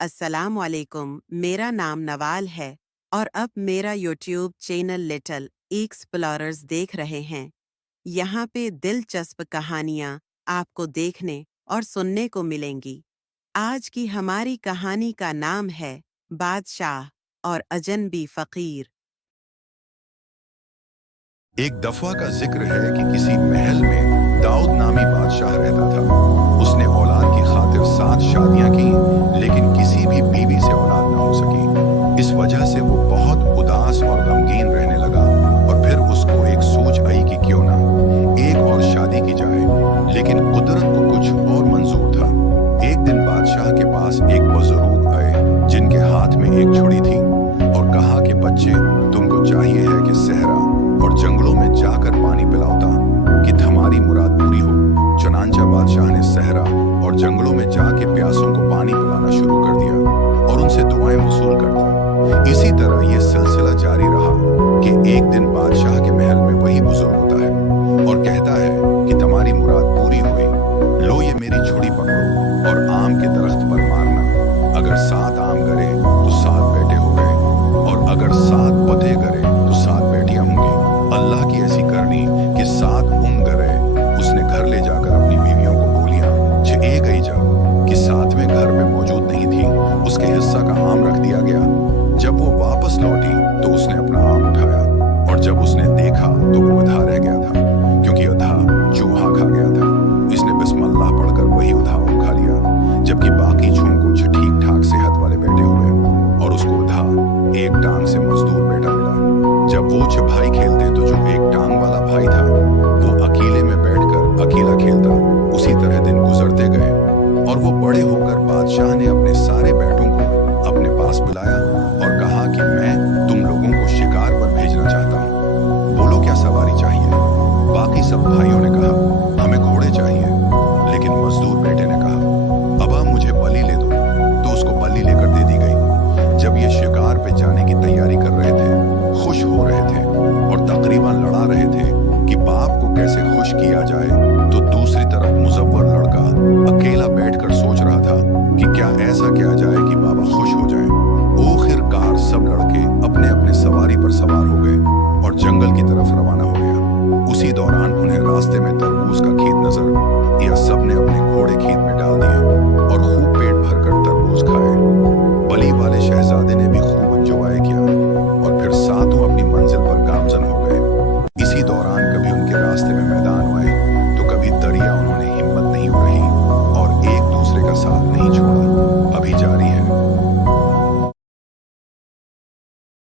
अस्सलाम वालेकुम। मेरा नाम नवाल है और अब मेरा यूट्यूब चैनल लिटिल एक्सप्लोरर्स देख रहे हैं। यहाँ पे दिलचस्प कहानियाँ आपको देखने और सुनने को मिलेंगी। आज की हमारी कहानी का नाम है बादशाह और अजनबी फकीर। एक दफा का जिक्र है कि किसी महल में दाऊद नामी बादशाह रहता था। उसने औलाद की खातिर 7 शादियां की, लेकिन किसी भी बीवी से औलाद न हो सकी। इस वजह से वो बहुत उदास और गमगीन रहने लगा और फिर उसको एक सूझ आई कि क्यों ना एक और शादी की जाए। लेकिन कुदरत को कुछ और मंजूर था। एक दिन बादशाह के पास एक बुजुर्ग आए जिनके हाथ में एक छुरी थी और कहा कि बच्चे, तुमको चाहिए है कि सहरा और जंगलों में जाकर पानी पिलाता कि हमारी मुराद पूरी हो। चुनांचा बादशाह ने सहरा और जंगलों में जाके प्यासों को पानी पिलाना शुरू कर दिया और उनसे दुआएं वसूल करता। इसी तरह ये सिलसिला जारी रहा कि एक दिन बादशाह के महल में वही बुजुर्ग होता है और कहता है कि तुम्हारी मुराद पूरी हुई, लो ये मेरी छुरी पकड़ो और आम के दरख्त पर मारना। अगर 7 आम गिरे तो 7 बेटे हो गए और अगर 7 पौधे गिरे तो 7 बेटियां होंगी। अल्लाह की ऐसी करनी कि 7 गए। उसने घर ले जाकर अपनी बीवियों को बोलियां छे गई जब कि 7वें घर में मौजूद नहीं थी, उसके हिस्सा का आम रख दिया गया। जब वो वापस लौटी तो उसने अपना आम उठाया और जब उसने देखा तो वो अधा रह गया था, क्योंकि अधा चूहा खा गया था। इसने बिस्मिल्लाह पढ़कर वही अधा खा लिया, जबकि बाकी छूं कुछ ठीक ठाक सेहत वाले बैठे हुए और उसको अधा एक टांग से मजदूर बेटा मिला। जब वो छिपाई खेलते तो जो एक टांग वाला भाई था वो अकेले में बैठकर अकेला खेलता। उसी तरह दिन गुजरते गए और वो बड़े होकर बादशाह ने अपने सारे बेटों को अपने पास बुलाया और कहा कि मैं तुम लोगों को शिकार पर भेजना चाहता हूँ, बोलो क्या सवारी चाहिए। बाकी सब भाइयों ने कहा हमें घोड़े चाहिए, लेकिन मजदूर बेटे ने कहा अबा मुझे बलि ले दो, तो उसको बलि लेकर दे दी गई। जब ये शिकार पे जाने की तैयारी कर रहे थे, खुश हो रहे थे और तकरीबन लड़ा रहे थे कि बाप को कैसे खुश किया जाए, तो दूसरी तरफ मुजव्वर लड़का अकेला बैठकर सोच रहा था कि क्या ऐसा किया जाए कि बाबा खुश हो जाए। आखिरकार सब लड़के अपने अपने सवारी पर सवार हो गए और जंगल की तरफ रवाना हो गया। उसी दौरान उन्हें रास्ते में तरबूज का खेत नजर। यह सब